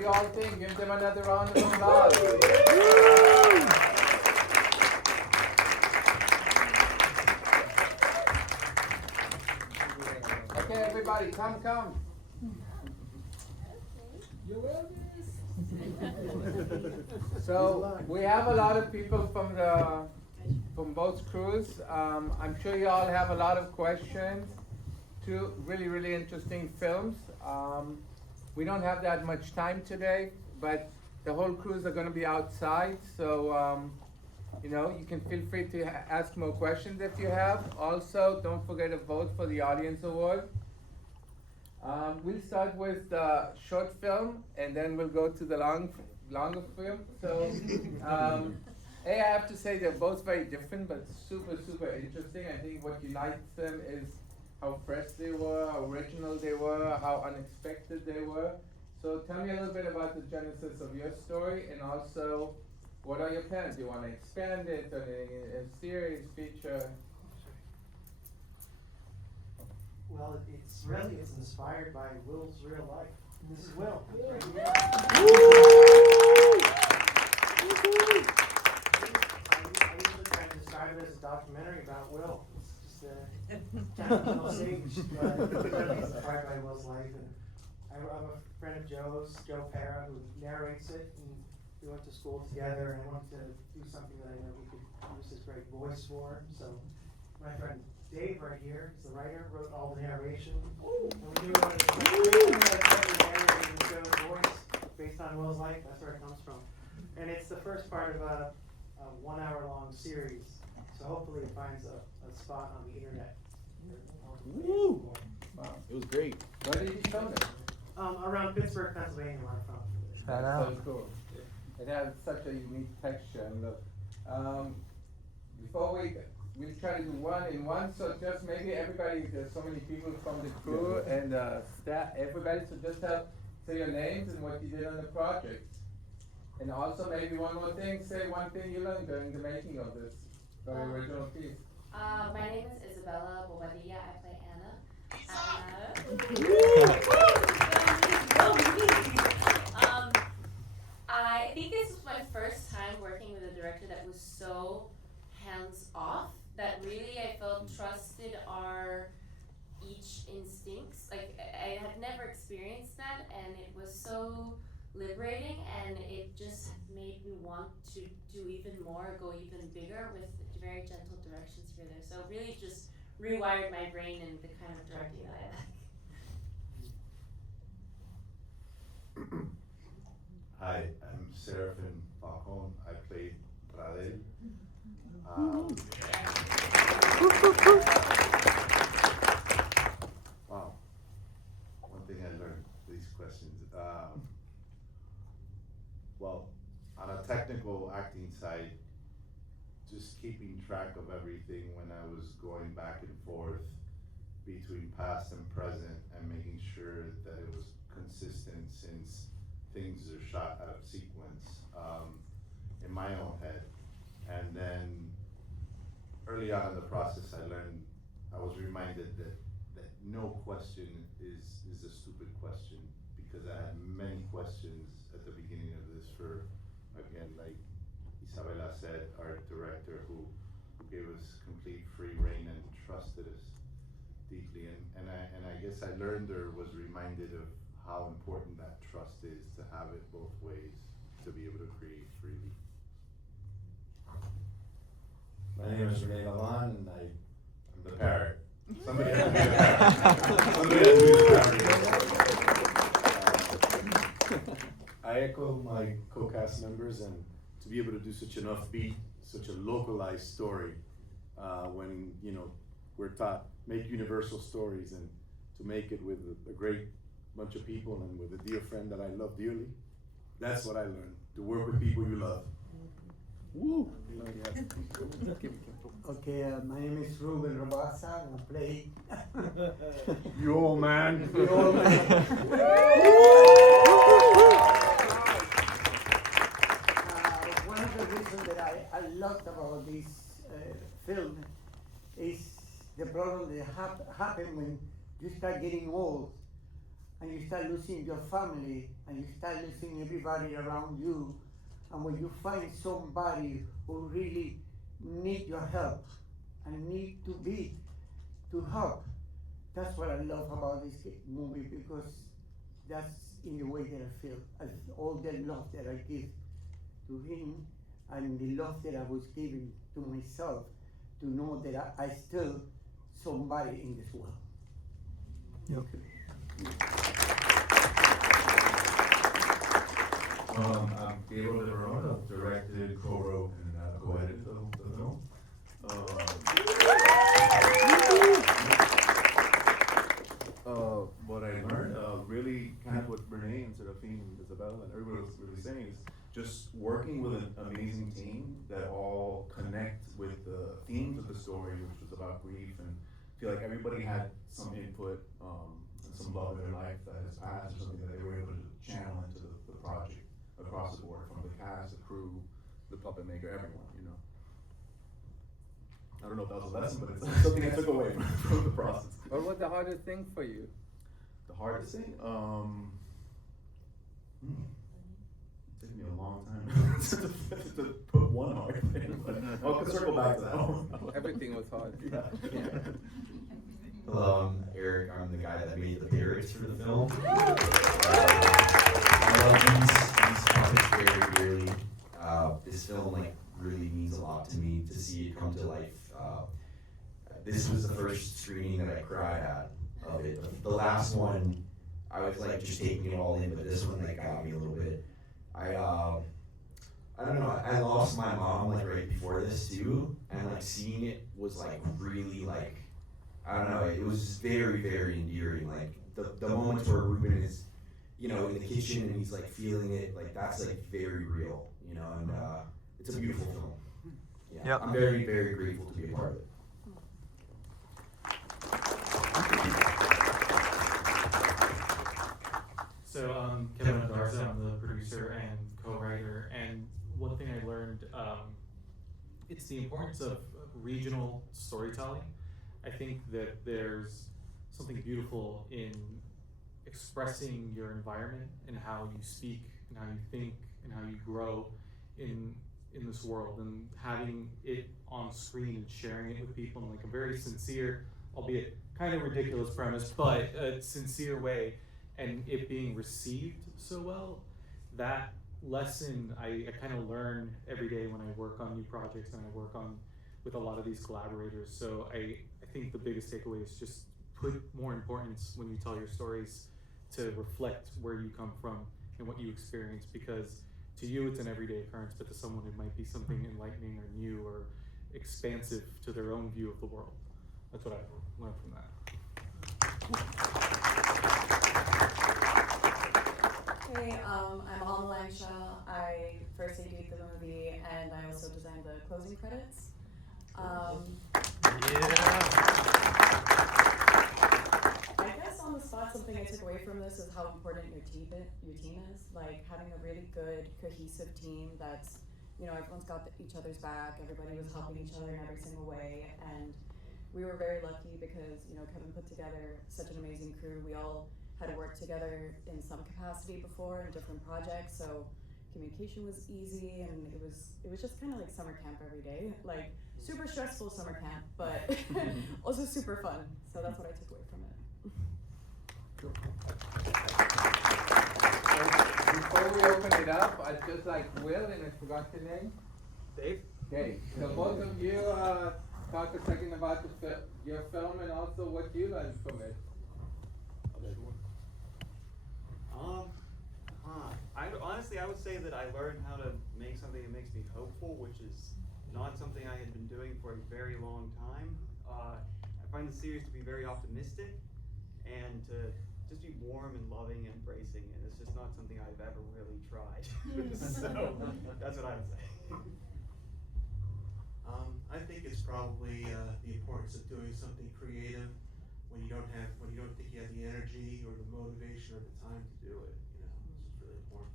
do you all think? Give them another round of applause. Okay, everybody, come. You will this. So we have a lot of people from both crews. I'm sure you all have a lot of questions. Two really interesting films. We don't have that much time today, but the whole crews are going to be outside, so you can feel free to ask more questions if you have. Also, don't forget to vote for the audience award. We'll start with the short film, and then we'll go to the longer film. So, I have to say they're both very different, but super interesting. I think what unites them is how fresh they were, how original they were, how unexpected they were. So tell me a little bit about the genesis of your story, and also, what are your plans? Do you want to expand it, or a series, feature? Well, it's inspired by Will's real life. This is Will. Right here. I usually try to describe it as a documentary about Will. It's just kind of on stage, but it's inspired by Will's life. And I'm a friend of Joe's, Joe Pera, who narrates it. And we went to school together, and I wanted to do something that I know he could use his great voice for. So my friend Dave right here, he's the writer, wrote all the narration. And we knew we wanted to narrating Joe's voice based on Will's life. That's where it comes from. And it's the first part of a 1 hour long series. So hopefully it finds a spot on the internet. Woo! Wow, It was great. where did you film it? Around Pittsburgh, Pennsylvania, where I'm from. Shout out. So cool. It has such a unique texture and look. Before we'll try to do one in one, so just maybe everybody, there's so many people from the crew and staff, everybody, so just say your names and what you did on the project. And also maybe one more thing, say one thing you learned during the making of this very original piece. My name is Isabella Bobadilla. I play Anna. I think this was my first time working with a director that was so hands-off, that really I felt trusted our each instincts. Like, I had never experienced that, and it was so liberating, and it just made me want to do even more, go even bigger with very gentle directions here there. So really just rewired my brain and the kind of directing that I like. Hi, I'm Serafin Falcon. I played Radel. Wow. One thing I learned, these questions. Well, on a technical acting side, just keeping track of everything when I was going back and forth between past and present and making sure that it was consistent, since things are shot out of sequence in my own head. And then early on in the process, I was reminded that no question is a stupid question, because I had many questions at the beginning of this for, again, like Isabella said, our director who gave us complete free rein and trusted us deeply. And I guess I learned or was reminded of how important that trust is, to have it both ways, to be able to create freely. My name is Rubén Rabasa, and I'm the parrot. Somebody had to be the parrot. Somebody had to be the parrot. I echo my co-cast members, and to be able to do such an offbeat, such a localized story, when we're taught make universal stories, and to make it with a great bunch of people and with a dear friend that I love dearly. That's what I learned, to work with people you love. Woo! Okay, my name is Rubén Rabasa, and I play You old man. the old man. One of the reasons that I loved about this film is the problem that happen when you start getting old. and you start losing your family, and you start losing everybody around you, and when you find somebody who really need your help and need to help, that's what I love about this movie, because that's in the way that I feel. All the love that I give to him and the love that I was giving to myself, to know that I still somebody in this world. I'm Gabriel de Varona, directed, co-wrote, and co-edited the film. What I learned, really kind of what Renee and Serafine and Isabel and everybody was really saying is just working with an amazing team that all connect with the themes of the story, which was about grief, and feel like everybody had some input and some love in their life that has passed, or something that they were able to channel into the project across the board, from the cast, the crew, the puppet maker, everyone, you know. I don't know if that was a lesson, but it's something I took away from the process. What was the hardest thing for you? The hardest thing? It took me a long time to put one hard thing, but I'll circle back to that one. Everything was hard. Yeah. Hello, I'm Eric. I'm the guy that made the parrots for the film. I love these puppets very dearly. This film really means a lot to me to see it come to life. This was the first screening that I cried at of it. The last one, I was just taking it all in, but this one got me a little bit. I don't know. I lost my mom right before this too, and seeing it was really I don't know. It was very, very endearing. The moments where Rubén is, in the kitchen and he's feeling it, that's very real, and it's a beautiful film. Yeah, yep. I'm very, very grateful to be a part of it. So Kevin Garza, I'm the producer and co-writer, and one thing I learned, it's the importance of regional storytelling. I think that there's something beautiful in expressing your environment and how you speak and how you think and how you grow in this world, and having it on screen and sharing it with people in a very sincere, albeit kind of ridiculous premise, but a sincere way, and it being received so well. That lesson I kind of learn every day when I work on new projects and I work with a lot of these collaborators. So I think the biggest takeaway is just put more importance when you tell your stories to reflect where you come from and what you experience, because to you it's an everyday occurrence, but to someone it might be something enlightening or new or expansive to their own view of the world. That's what I learned from that. Hey, I'm Alma Langshaw. I first AD'd the movie, and I also designed the closing credits. I guess on the spot, something I took away from this is how important your team is. Having a really good, cohesive team that's, everyone's got each other's back, everybody was helping each other in every single way, and we were very lucky because, Kevin put together such an amazing crew. We all had worked together in some capacity before in different projects, so communication was easy, and it was just kind of like summer camp every day. Super stressful summer camp, but also super fun. So that's what I took away from it. Before we open it up, I'd just like Will, and I forgot your name. Dave. Dave. So both of you talk a second about your film and also what you learned from it. Honestly, I would say that I learned how to make something that makes me hopeful, which is not something I had been doing for a very long time. I find the series to be very optimistic and to just be warm and loving and embracing, and it's just not something I've ever really tried. So that's what I would say. I think it's probably the importance of doing something creative when you don't think you have the energy or the motivation or the time to do it. It's really important.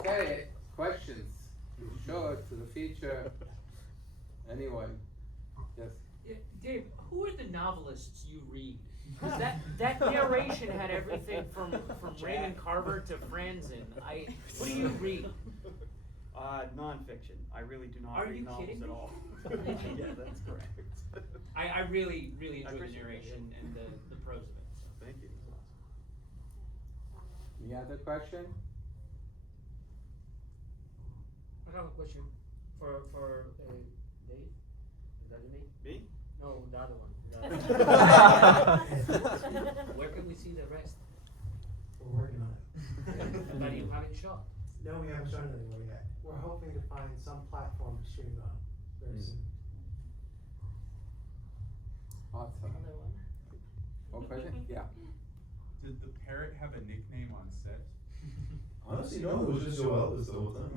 Okay, questions? Sure, to the feature. Anyone? Yes. novelists you read? 'Cause that narration had everything from Raymond Carver to Franzen. What do you read? Nonfiction. I really do not Are read you novels kidding at me? all. Yeah, that's correct. I really enjoy the appreciate that. narration and the prose of it. So. Thank you. Any other question? I have a question for Dave. Is that your name? Me? No, the other one. Where can we see the rest? We're working on it. That you haven't shot. No, we haven't shown it anywhere yet. We're hoping to find some platform to stream it on very soon. Awesome. One question? Yeah. Did the parrot have a nickname on set? Honestly, no, it was just Joel the whole time.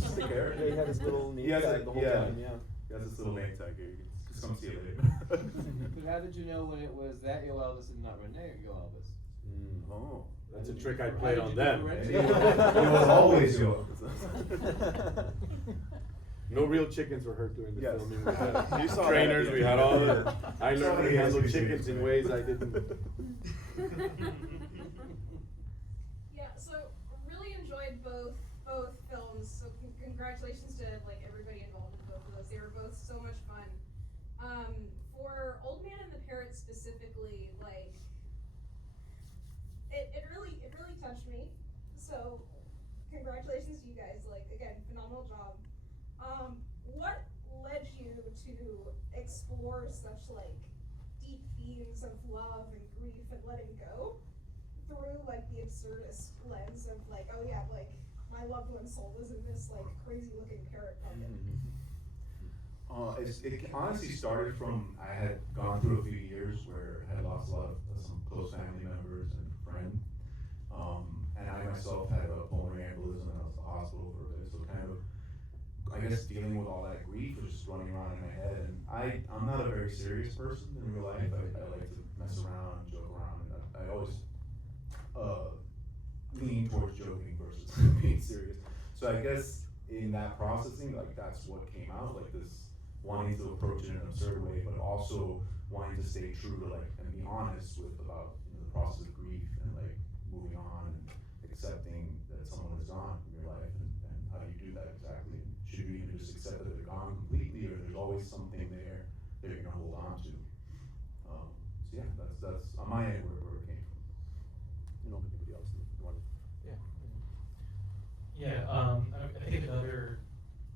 Just the parrot. He had his little name tag the whole time, yeah. He has this little name tag here. You can just come see it later. But how did you know when it was that Yo Elvis and not Renee Yo Elvis? Oh. That's a trick I played on them. It was always Joel. No real chickens were hurt during the Yes. filming. We had You saw trainers, that. we had all the, I You saw learned that to handle SBC, chickens in right? ways I didn't. Yeah, so really enjoyed both films. So congratulations to like everybody involved in both of those. They were both so much fun. For Old Man and the Parrot specifically, like it really touched me. So congratulations to you guys. Like again, phenomenal job. What led you to explore such like deep themes of love and grief and letting go through like the absurdist lens of like, oh yeah, like my loved one's soul was in this like crazy looking parrot puppet? It honestly started from, I had gone through a few years where I had lost a lot of some close family members and friends. And I myself had a pulmonary embolism and I was in the hospital for a bit. So kind of, I guess dealing with all that grief was just running around in my head. And I'm not a very serious person in real life. I like to mess around and joke around. And I always lean towards joking versus being serious. So I guess in that processing, like that's what came out, like this wanting to approach it in an absurd way, but also wanting to stay true to like and be honest with about the process of grief and like moving on and accepting that someone is gone from your life and how do you do that exactly? Should you even just accept that they're gone completely, or there's always something there that you're gonna hold on to? So yeah, that's on my end where it came from. You know, anybody else want? Yeah, I think another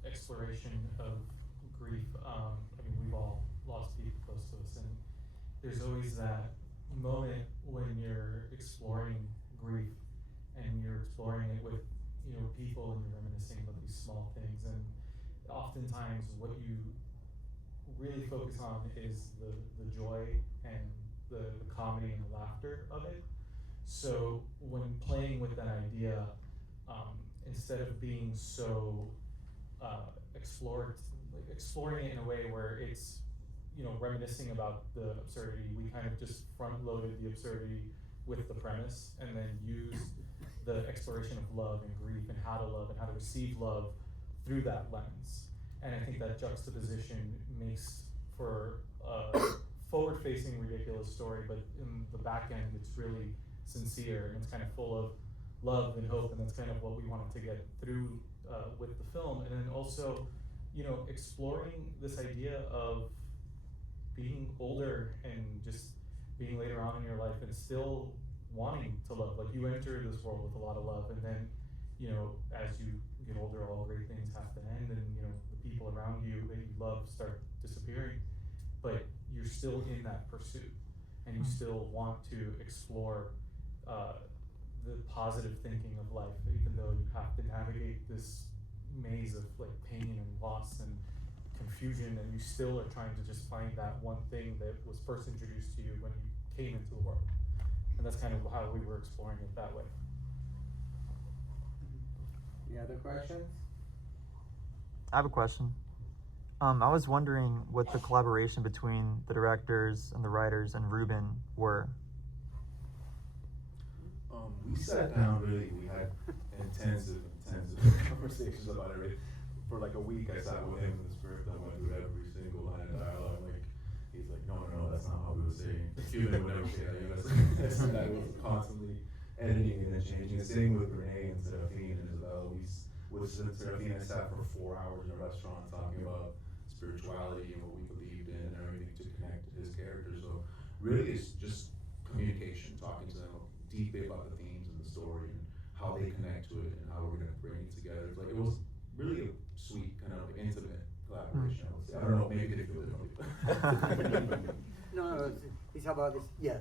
exploration of grief, I mean, we've all lost people close to us, and there's always that moment when you're exploring grief and you're exploring it with, people and you're reminiscing about these small things, and oftentimes what you really focus on is the joy and the comedy and the laughter of it. So when playing with that idea, instead of being so exploring it in a way where it's reminiscing about the absurdity, we kind of just front loaded the absurdity with the premise and then used the exploration of love and grief and how to receive love through that lens. And I think that juxtaposition makes for a forward-facing ridiculous story, but in the back end it's really sincere and it's kind of full of love and hope, and that's kind of what we wanted to get through with the film. And then also, exploring this idea of being older and just being later on in your life and still wanting to love. Like you enter this world with a lot of love, and then, as you get older, all great things have to end, and the people around you that you love start disappearing, but you're still in that pursuit, and you still want to explore the positive thinking of life, even though you have to navigate this maze of like pain and loss and confusion, and you still are trying to just find that one thing that was first introduced to you when you came into the world. And that's kind of how we were exploring it that way. Any other questions? I have a question. I was wondering what the collaboration between the directors and the writers and Rubén were. We sat down really, we had intensive conversations about everything. For like a week I sat with him in the script, I went through every single line of dialogue, like, he's like, no, that's not how we Cuban would never say that. You know, that's that was constantly editing and then changing. The same with Renee and Serafine and Isabel. With Serafine, I sat for 4 hours in a restaurant talking about spirituality and what we believed in and everything to connect to his character. So really, it's just communication, talking to them deeply about the themes and the story and how they connect to it and how we're gonna bring it together. It's like it was really a sweet kind of intimate collaboration. I would say. I don't know, maybe they feel differently. No, it's about this. Yeah,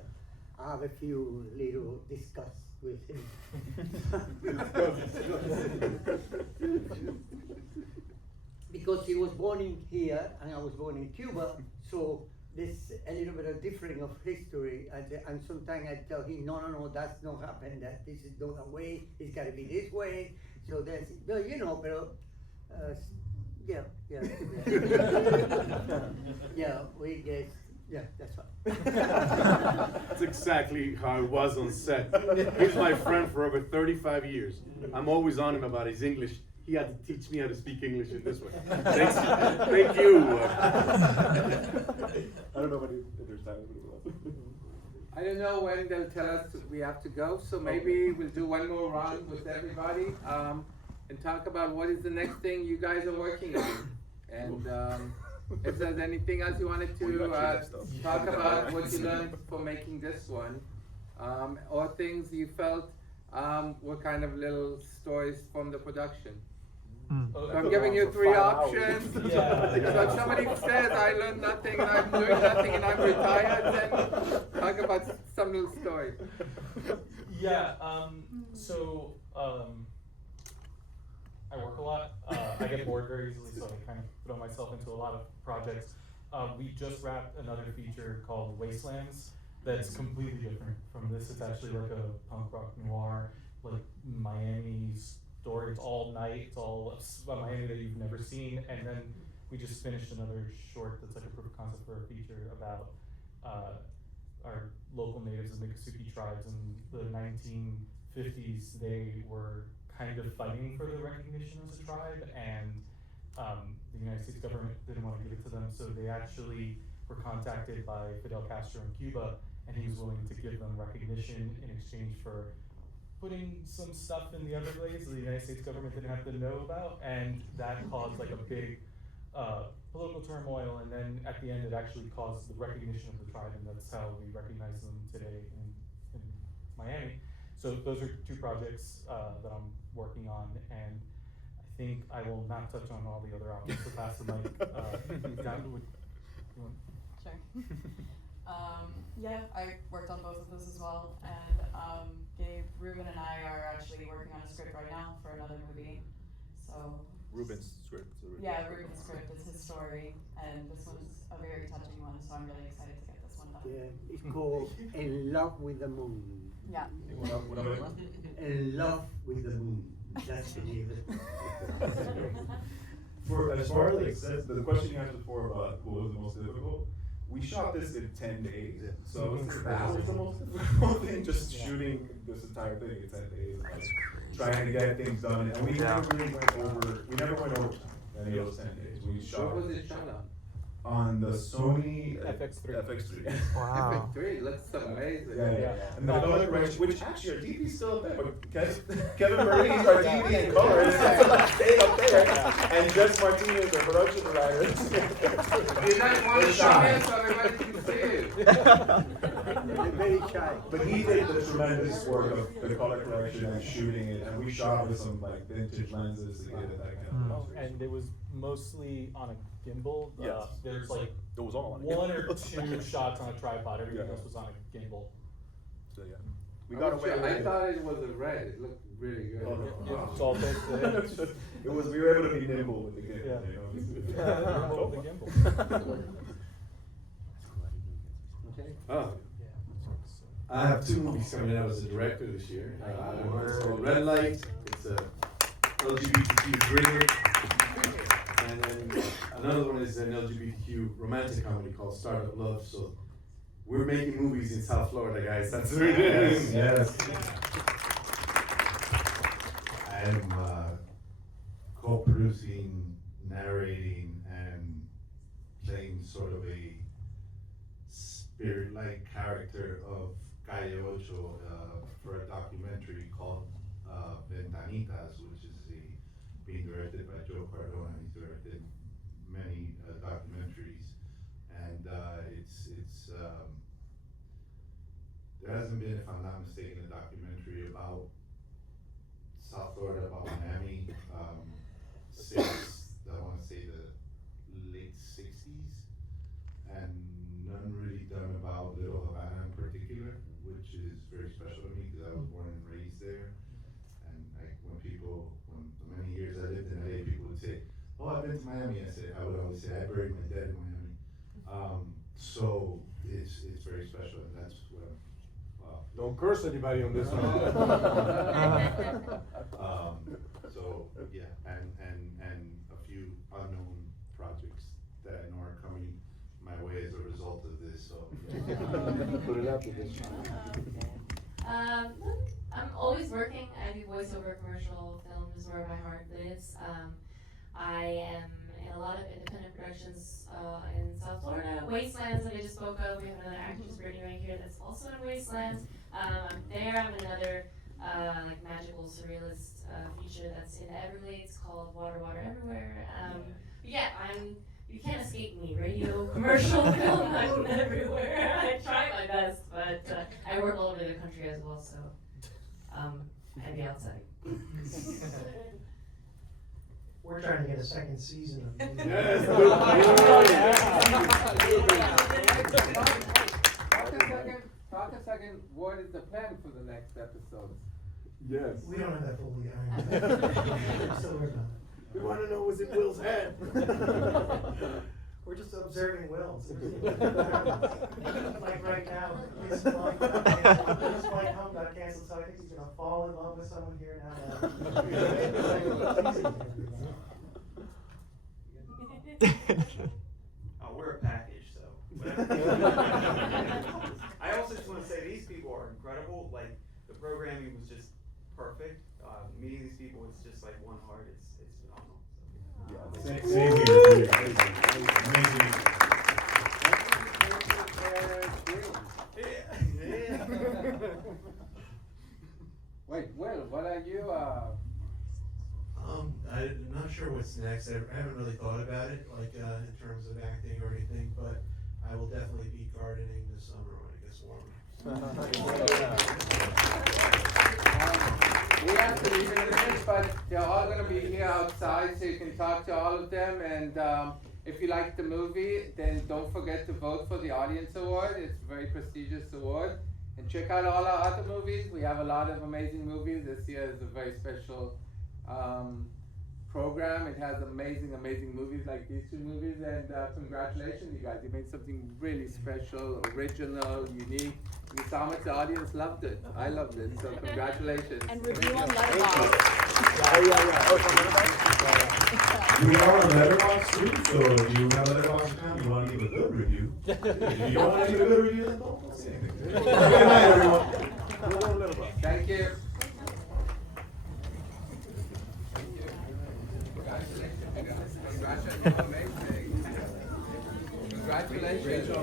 I have a few little discuss with him. Because he was born in here and I was born in Cuba, so there's a little bit of difference of history. And sometimes I tell him, no, that's not happened. That this is not the way. It's got to be this way. So there's, well, you know, but yeah. Yeah, we get. Yeah, that's right. That's exactly how I was on set. He's my friend for over 35 years. I'm always on him about his English. He had to teach me how to speak English in this way. Thanks. Thank you. I don't know if there's time. I don't know when they'll tell us we have to go, so maybe we'll do one more round with everybody and talk about what is the next thing you guys are working on. And if there's anything else you wanted to talk about, what you learned from making this one, or things you felt were kind of little stories from the production. So I'm giving you 3 options. So if somebody says I learned nothing and I'm doing nothing and I'm retired, then talk about some little story. Yeah, so I work a lot. I get bored very easily, so I kind of throw myself into a lot of projects. We just wrapped another feature called Wastelands that's completely different from this. It's actually like a punk rock noir, like Miami story. It's all night. It's all about Miami that you've never seen. And then we just finished another short that's like a proof of concept for a feature about our local natives of the Miccosukee tribes in the 1950s. They were kind of fighting for the recognition as a tribe, and the United States government didn't want to give it to them, so they actually were contacted by Fidel Castro in Cuba, and he was willing to give them recognition in exchange for putting some stuff in the Everglades that the United States government didn't have to know about, and that caused like a big political turmoil, and then at the end it actually caused the recognition of the tribe, and that's how we recognize them today in Miami. So those are 2 projects that I'm working on, and I think I will not touch on all the other options, so pass the mic down to Sure. Yeah, I worked on both of those as well, and Gabe, Rubén, and I are actually working on a script right now for another movie. So Rubén's script. Yeah, Rubén's script is his story, and this one's a very touching one, so I'm really excited to get this one done. Yeah, it's called In Love with the Moon. Yeah. In Love with the Moon. That's the name. For as far as like the question you asked before about what was the most difficult, we shot this in 10 days. So that was the most difficult thing, just shooting this entire thing in 10 days. Like, trying to get things done, and we never really went over time. Any of those 10 days. We shot. What was it shot on? On the Sony FX3. FX3. Wow. FX3 looks amazing. Yeah. And the color correction, which actually our DP's still up there, but Kevin Marie's our DP in color is like staying up there, and Jess Martinez, our production writer. You guys want to show it so everybody can see it. They're very shy. But he did the tremendous work of the color correction and shooting it, and we shot with some like vintage lenses to get it that kind of. And it was mostly on a gimbal. Yes. There's like It was all on a 1 or gimbal. 2 shots on a tripod. Everything Yeah. else was on a gimbal. So yeah, we got away with I it. thought it was a red. It looked really good. Oh, no. Yeah, it's all thanks to him. It was, we were able to be nimble with the gimbal. Yeah. You know? Nimble with the gimbal. Okay. Oh. I have 2 movies coming out as a director this year. It's called Red Light. It's a LGBTQ thriller. And then another one is an LGBTQ romantic comedy called Startup Love. So we're making movies in South Florida, guys. That's what it is. Yes. I'm co-producing, narrating, and playing sort of a spirit-like character of Calle Ocho for a documentary called Ventanitas, which is being directed by Joe Cardona. He's directed many documentaries, and there hasn't been, if I'm not mistaken, a documentary about South Florida, about Miami, since I want to say the late 60s, and none really done about Little Havana in particular, which is very special to me because I was born and raised there. And like when the many years I lived in LA, people would say, "Oh, I've been to Miami." I would always say, "I buried my dad in Miami." So it's very special, and that's what I'm. Don't curse anybody on this one. So yeah, and a few unknown projects that I know are coming my way as a result of this. So put it up with this. I'm always working. I do voiceover commercial films where my heart lives. I am in a lot of independent productions in South Florida. Wastelands that I just spoke of. We have another actress Brittany right here that's also in Wastelands. I'm there. I'm in another like magical surrealist feature that's in Everglades called Water, Water Everywhere. But yeah, you can't escape me. Radio, commercial, film, I'm everywhere. I try my best, but I work all over the country as well, so and the outside. We're trying to get a second season of Yes. Talk a second, what is the plan for the next episode? Yes. We don't have that fully ironed. So we're not. We want to know what's in Will's head. We're just observing Will. Like right now, his flight home got canceled, so I think he's gonna fall in love with someone here now. Oh, we're a package, so. I also just want to say these people are incredible. Like the programming was just perfect. Meeting these people, it's just like one heart. It's phenomenal. So. Same here. Amazing. Wait, Will, what are you? I'm not sure what's next. I haven't really thought about it, like in terms of acting or anything, but I will definitely be gardening this summer when it gets warmer. We have to leave it in this, but they're all going to be here outside, so you can talk to all of them. And if you like the movie, then don't forget to vote for the Audience Award. It's a very prestigious award. And check out all our other movies. We have a lot of amazing movies. This year is a very special program. It has amazing movies like these two movies. And congratulations, you guys. You made something really special, original, unique. You saw much the audience loved it. I loved it. So congratulations. And review on Letterboxd. We are on Letterboxd too, so if you have a Letterboxd account, you want to give a good review. If you don't want to give a good review, then don't say anything. Good night, everyone.